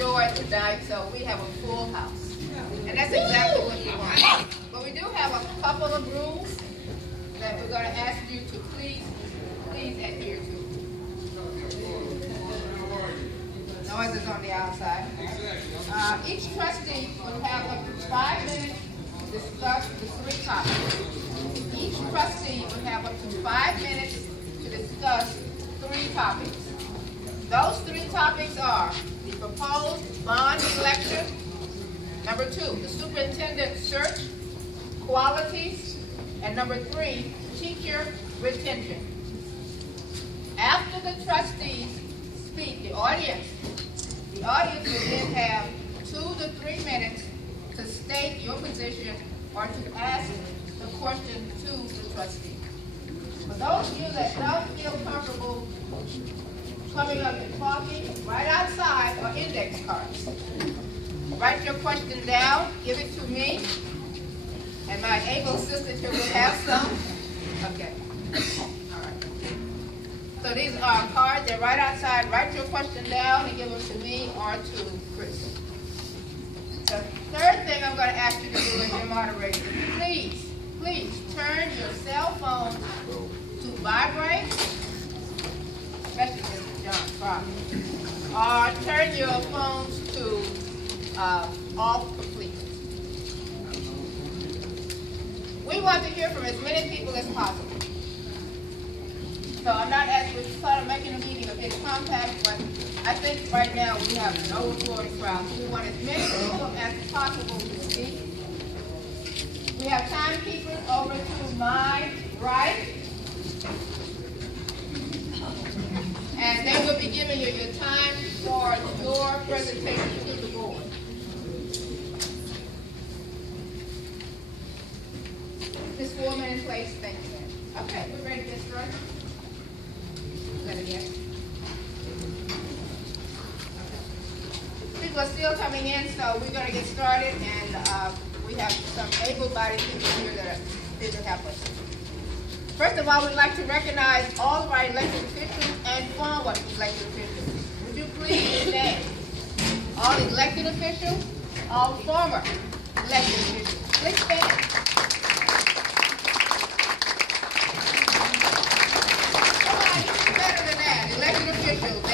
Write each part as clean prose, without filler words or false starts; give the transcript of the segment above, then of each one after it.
joy tonight, so we have a full house. And that's exactly what we want. But we do have a couple of rules that we're going to ask you to please adhere to. Noise is on the outside. Each trustee will have up to 5 minutes to discuss the 3 topics. Each trustee will have up to 5 minutes to discuss 3 topics. Those 3 topics are the proposed bond election, number 2, the superintendent search, qualities, and number 3, teacher retention. After the trustees speak, the audience will then have 2 to 3 minutes to state your position or to ask the question to the trustee. For those of you that don't feel comfortable coming up and talking, right outside are index cards. Write your question down, give it to me, and my able assistant here will have some. Okay. All right. So these are cards, they're right outside. Write your question down and give them to me or to Chris. The third thing I'm going to ask you to do as your moderator, please turn your cell phone to vibrate, especially Mr. John Crosby, or turn your phones to off completely. We want to hear from as many people as possible. So I'm not asking you to start making a meeting a bit compact, but I think right now we have an overflowing crowd. We want as many people as possible to speak. We have timekeepers over to my right. And they will be giving you your time for your presentation to the board. This 4 minute place, thank you. Okay, we're ready to get started. Again. People are still coming in, so we're going to get started, and we have some able-bodied people here that are here to help us. First of all, we'd like to recognize all of our elected officials and former elected officials. Would you please stand? All elected officials, all former elected officials. Please stand.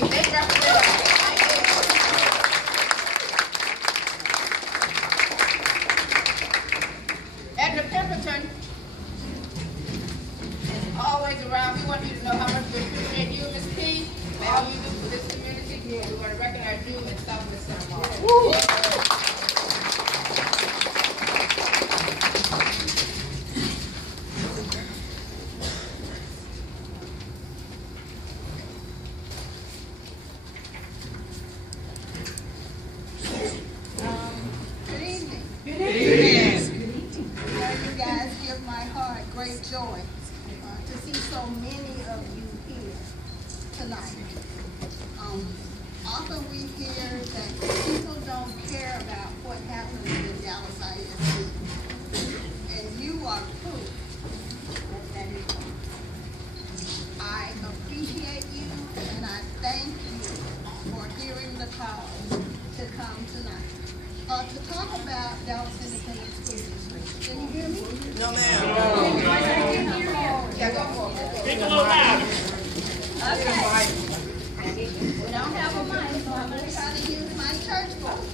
They represent us. Edna Pemberton is always around. We want you to know how much we appreciate you, Ms. P, and all you do for this community. We want to recognize you and stop this ceremony. Joy to see so many of you here tonight. Often we hear that people don't care about what happens in Dallas ISD, and you are proof that is true. I appreciate you, and I thank you for hearing the call to come tonight. To talk about Dallas Independent School District. Can you hear me? No, ma'am. Yeah, go for it. Speak a little louder. Okay. We don't have a mic, so I'm going to try to use my church voice.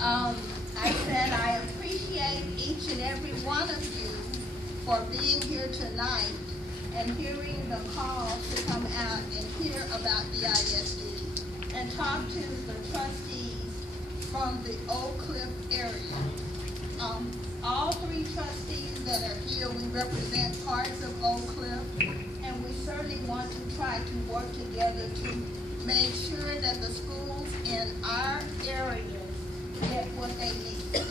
I said I appreciate each and every one of you for being here tonight and hearing the call to come out and hear about DISD and talk to the trustees from the Oak Cliff area. All 3 trustees that are here, we represent parts of Oak Cliff, and we certainly want to try to work together to make sure that the schools in our areas get what they need.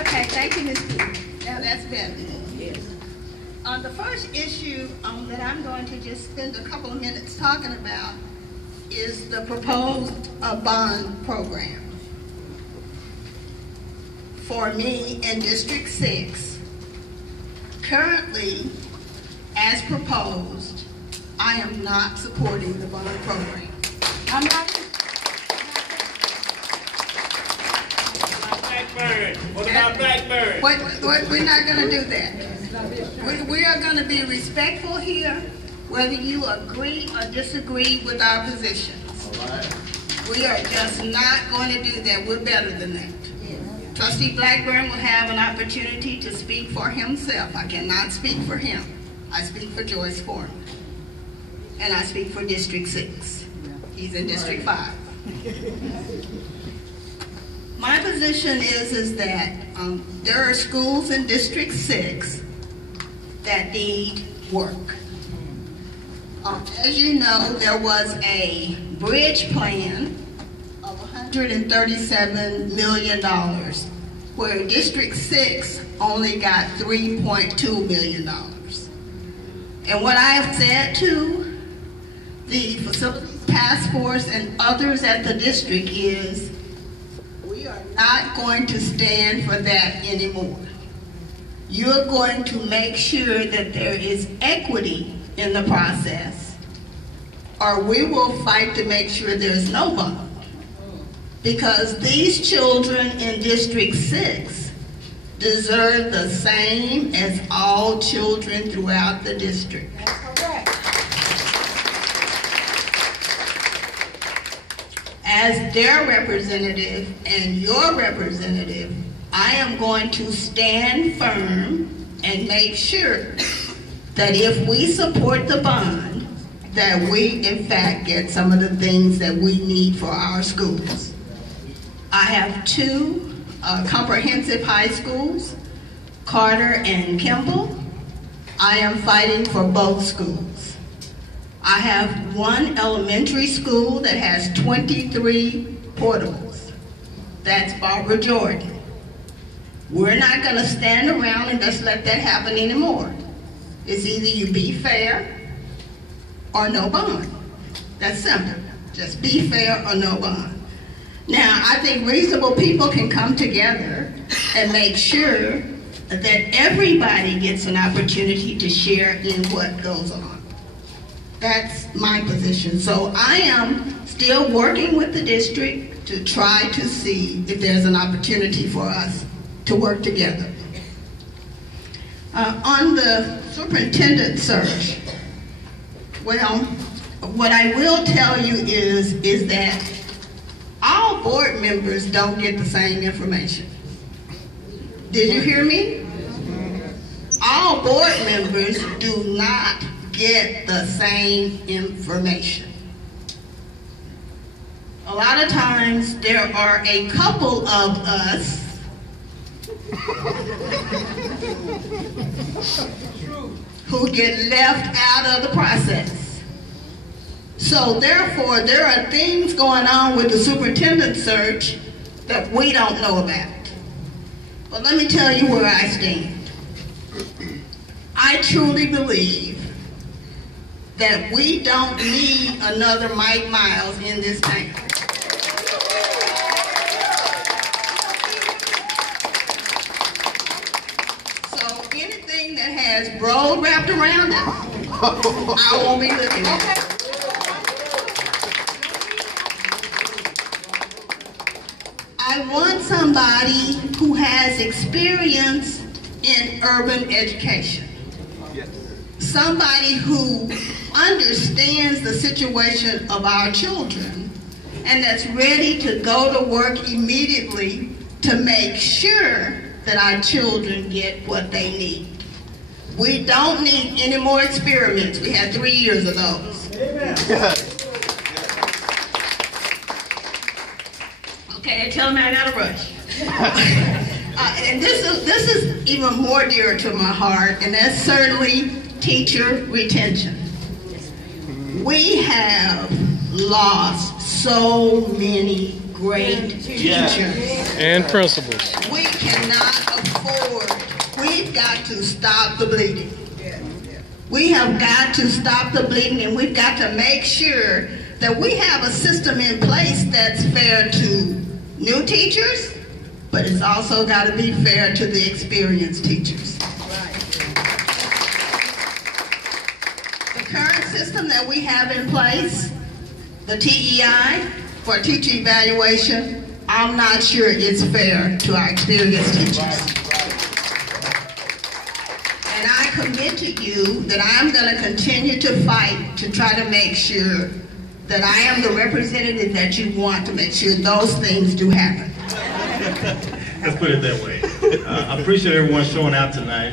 Okay, thank you, Ms. P. Now that's better. Yes. The first issue that I'm going to just spend a couple of minutes talking about is the proposed bond program. For me in District 6, currently, as proposed, I am not supporting the bond program. I'm not. Blackbird. What about Blackbird? We're not going to do that. We are going to be respectful here, whether you agree or disagree with our positions. All right. We are just not going to do that. We're better than that. Trustee Blackburn will have an opportunity to speak for himself. I cannot speak for him. I speak for Joyce Foreman. And I speak for District 6. He's in District 5. My position is that there are schools in District 6 that need work. As you know, there was a bridge plan of $137 million, where District 6 only got $3.2 million. And what I have said to the Facilities Task Force and others at the district is, we are not going to stand for that anymore. You're going to make sure that there is equity in the process, or we will fight to make sure there's no bond. Because these children in District 6 deserve the same as all children throughout the district. That's correct. As their representative and your representative, I am going to stand firm and make sure that if we support the bond, that we in fact get some of the things that we need for our schools. I have two comprehensive high schools, Carter and Kimball. I am fighting for both schools. I have one elementary school that has 23 portables. That's Barbara Jordan. We're not going to stand around and just let that happen anymore. It's either you be fair or no bond. That's simple. Just be fair or no bond. Now, I think reasonable people can come together and make sure that everybody gets an opportunity to share in what goes on. That's my position. So I am still working with the district to try to see if there's an opportunity for us to work together. On the superintendent search, well, what I will tell you is that all board members don't get the same information. Did you hear me? All board members do not get the same information. A lot of times there are a couple of us who get left out of the process. So therefore, there are things going on with the superintendent search that we don't know about. But let me tell you where I stand. I truly believe that we don't need another Mike Miles in this town. So anything that has broad wrapped around it, I won't be looking at it. I want somebody who has experience in urban education. Yes. Somebody who understands the situation of our children and that's ready to go to work immediately to make sure that our children get what they need. We don't need any more experiments. We had 3 years of those. Amen. Yes. Okay, tell me I gotta rush. And this is even more dear to my heart, and that's certainly teacher retention. We have lost so many great teachers. And principals. We cannot afford. We've got to stop the bleeding. We have got to stop the bleeding, and we've got to make sure that we have a system in place that's fair to new teachers, but it's also got to be fair to the experienced teachers. Right. current system that we have in place, the TEI for teacher evaluation, I'm not sure it's fair to our experienced teachers. And I commit to you that I'm going to continue to fight to try to make sure that I am the representative that you want to make sure those things do happen. Let's put it that way. I appreciate everyone showing out tonight.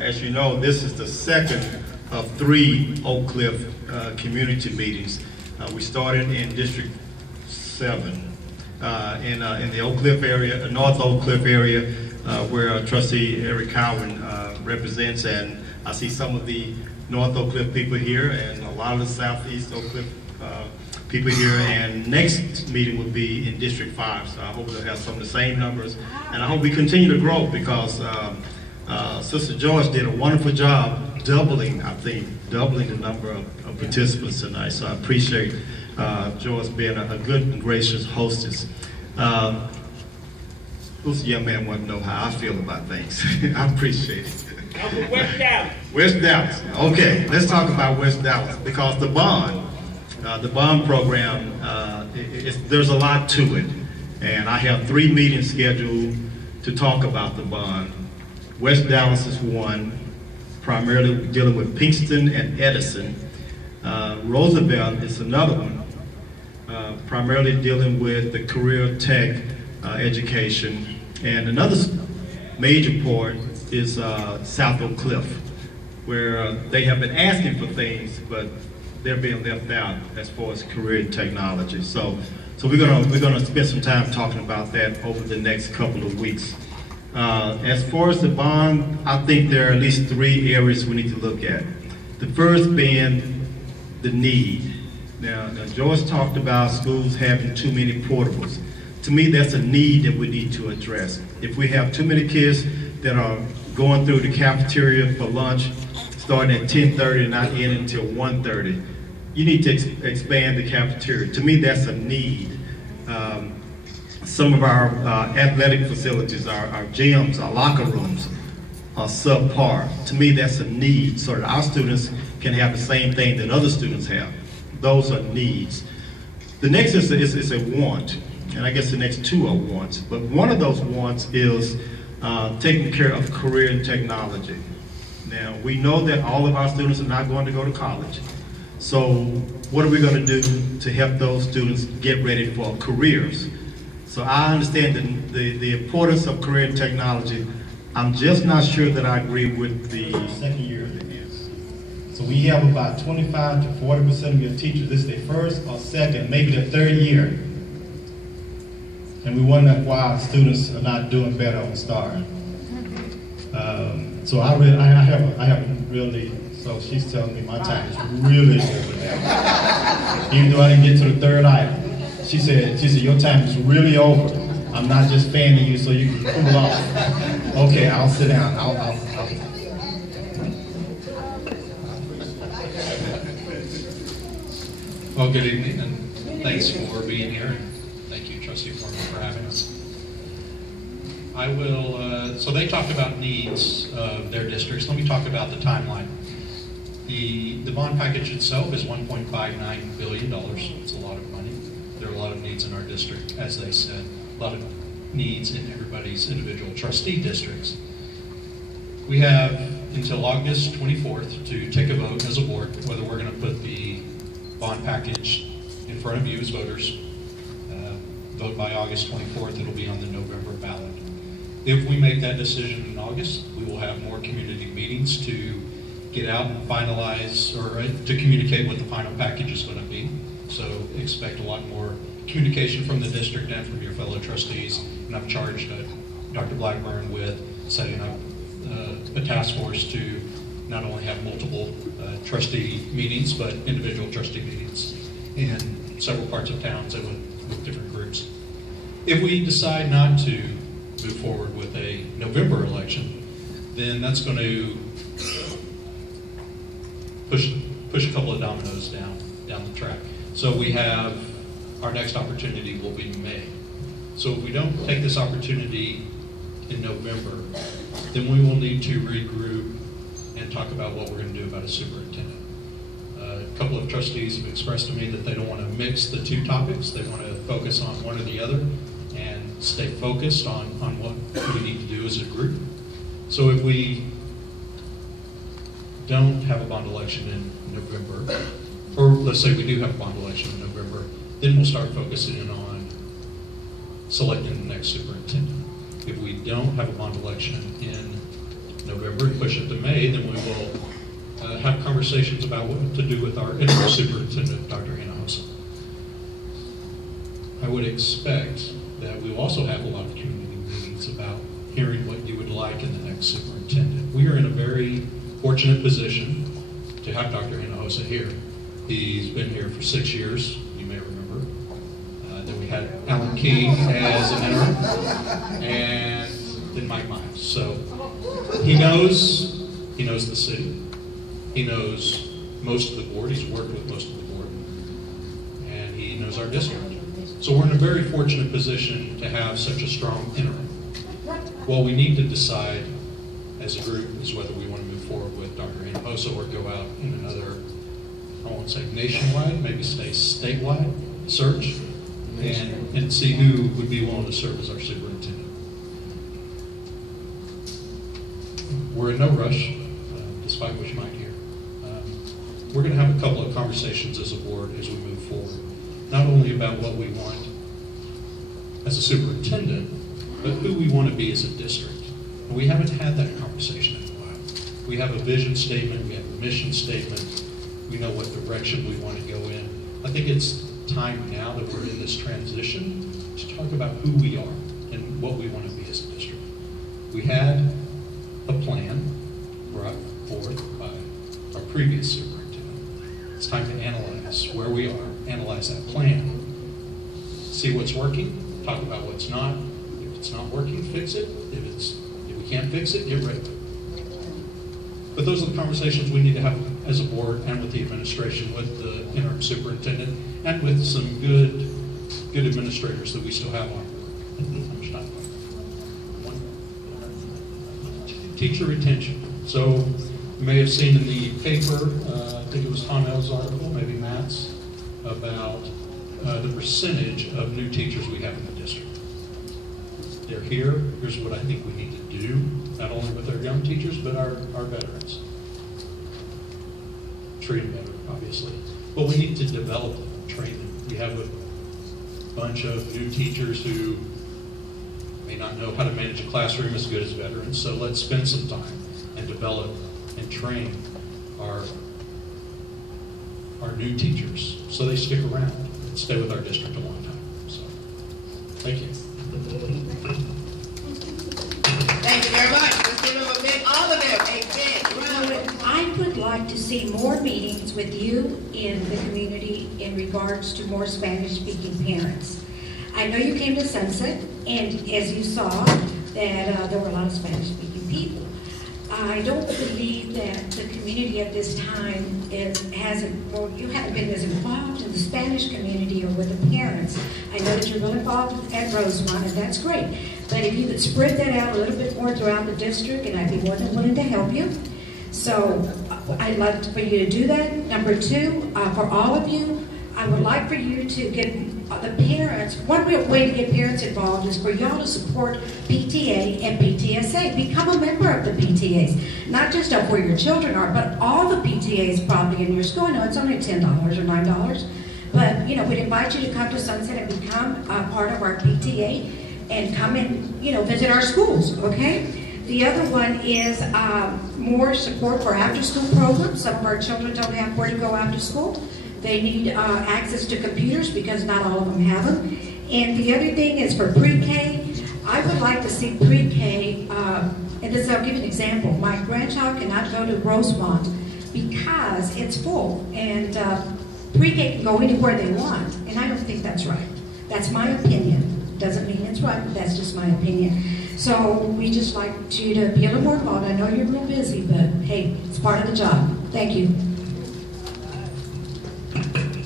As you know, this is the second of 3 Oak Cliff community meetings. We started in District 7 in the Oak Cliff area, North Oak Cliff area, where Trustee Eric Cowan represents, and I see some of the North Oak Cliff people here and a lot of the Southeast Oak Cliff people here, and next meeting will be in District 5, so I hope we'll have some of the same numbers, and I hope we continue to grow because Sister Joyce did a wonderful job doubling the number of participants tonight, so I appreciate Joyce being a good and gracious hostess. Who's the young man want to know how I feel about things? I appreciate it. I'm from West Dallas. West Dallas. Okay, let's talk about West Dallas because the bond program, there's a lot to it, and I have 3 meetings scheduled to talk about the bond. West Dallas is one, primarily dealing with Pinkston and Edison. Roosevelt is another one, primarily dealing with the career tech education, and another major part is South Oak Cliff, where they have been asking for things, but they're being left out as far as career technology. So we're gonna spend some time talking about that over the next couple of weeks. As far as the bond, I think there are at least 3 areas we need to look at. The first being the need. Now Joyce talked about schools having too many portables. To me, that's a need that we need to address. If we have too many kids that are going through the cafeteria for lunch, starting at 10:30 and not ending until 1:30, you need to expand the cafeteria. To me, that's a need. Some of our athletic facilities, our gyms, our locker rooms are subpar. To me, that's a need, so that our students can have the same thing that other students have. Those are needs. The next is a want, and I guess the next 2 are wants. But one of those wants is taking care of career and technology. Now, we know that all of our students are not going to go to college. So what are we going to do to help those students get ready for careers? So I understand the importance of career and technology. I'm just not sure that I agree with the second year of this. So we have about 25 to 40% of your teachers, this is their first or second, maybe their 3rd year. And we wonder why students are not doing better on STAR. So I haven't really, so she's telling me my time is really over now. Even though I didn't get to the 3rd item. She said, your time is really over. I'm not just fanning you so you can cool off. Okay, I'll sit down. Well, good evening, and thanks for being here. Thank you, Trustee Foreman, for having us. I will, so they talked about needs of their districts. Let me talk about the timeline. The bond package itself is $1.59 billion. It's a lot of money. There are a lot of needs in our district, as they said, a lot of needs in everybody's individual trustee districts. We have until August 24th to take a vote as a board whether we're going to put the bond package in front of you as voters. Vote by August 24th, it'll be on the November ballot. If we make that decision in August, we will have more community meetings to get out and finalize, or to communicate what the final package is going to be. So expect a lot more communication from the district and from your fellow trustees. And I've charged Dr. Blackburn with setting up a task force to not only have multiple trustee meetings, but individual trustee meetings in several parts of towns and with different groups. If we decide not to move forward with a November election, then that's going to push a couple of dominoes down the track. So we have, our next opportunity will be May. So if we don't take this opportunity in November, then we will need to regroup and talk about what we're going to do about a superintendent. couple of trustees have expressed to me that they don't want to mix the two topics. They want to focus on one or the other and stay focused on what we need to do as a group. So if we don't have a bond election in November, or let's say we do have a bond election in November, then we'll start focusing on selecting the next superintendent. If we don't have a bond election in November and push it to May, then we will have conversations about what to do with our interim superintendent, Dr. Hinojosa. I would expect that we will also have a lot of community meetings about hearing what you would like in the next superintendent. We are in a very fortunate position to have Dr. Hinojosa here. He's been here for 6 years, you may remember. Then we had Alan King as an interim, and then Mike Miles. So he knows the city. He knows most of the board. He's worked with most of the board, and he knows our district. So we're in a very fortunate position to have such a strong interim. What we need to decide as a group is whether we want to move forward with Dr. Hinojosa or go out in another, I won't say nationwide, maybe stay statewide search and see who would be willing to serve as our superintendent. We're in no rush, despite what you might hear. We're going to have a couple of conversations as a board as we move forward, not only about what we want as a superintendent, but who we want to be as a district. And we haven't had that conversation in a while. We have a vision statement, we have a mission statement, we know what direction we want to go in. I think it's time now that we're in this transition to talk about who we are and what we want to be as a district. We had a plan brought forth by our previous superintendent. It's time to analyze where we are, analyze that plan, see what's working, talk about what's not. If it's not working, fix it. If we can't fix it, get rid of it. But those are the conversations we need to have as a board and with the administration, with the interim superintendent, and with some good administrators that we still have on board. Teacher retention. So you may have seen in the paper, I think it was Tom L's article, maybe Matt's, about the percentage of new teachers we have in the district. They're here. Here's what I think we need to do, not only with our young teachers, but our veterans. Treat them better, obviously. But we need to develop them, train them. We have a bunch of new teachers who may not know how to manage a classroom as good as veterans, so let's spend some time and develop and train our new teachers so they stick around and stay with our district a long time. So, thank you. Thank you very much. Let's give them a big, all of them, a big round. I would like to see more meetings with you in the community in regards to more Spanish-speaking parents. I know you came to Sunset, and as you saw, that there were a lot of Spanish-speaking people. I don't believe that the community at this time you haven't been as involved in the Spanish community or with the parents. I know that you're really involved at Rosemont, and that's great. But if you could spread that out a little bit more throughout the district, and I'd be more than willing to help you. So I'd like for you to do that. Number two, for all of you, I would like for you to get the parents, one way to get parents involved is for y'all to support PTA and PTSA. Become a member of the PTAs. Not just of where your children are, but all the PTAs probably in your school. I know it's only $10 or $9, but we'd invite you to come to Sunset and become a part of our PTA and come and visit our schools, okay? The other one is more support for after-school programs. Some of our children don't have where to go after school. They need access to computers because not all of them have them. And the other thing is for pre-K. I would like to see pre-K, and this, I'll give you an example. My grandchild cannot go to Rosemont because it's full, and pre-K can go anywhere they want, and I don't think that's right. That's my opinion. Doesn't mean it's right, but that's just my opinion. So we just like you to be a little more involved. I know you're real busy, but hey, it's part of the job. Thank you.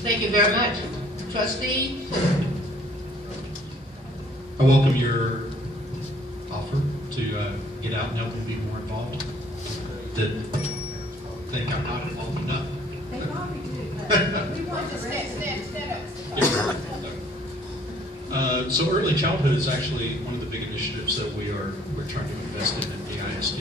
Thank you very much. Trustee? I welcome your offer to get out and help me be more involved. That think I'm not involved enough. So early childhood is actually one of the big initiatives that we're trying to invest in DISD.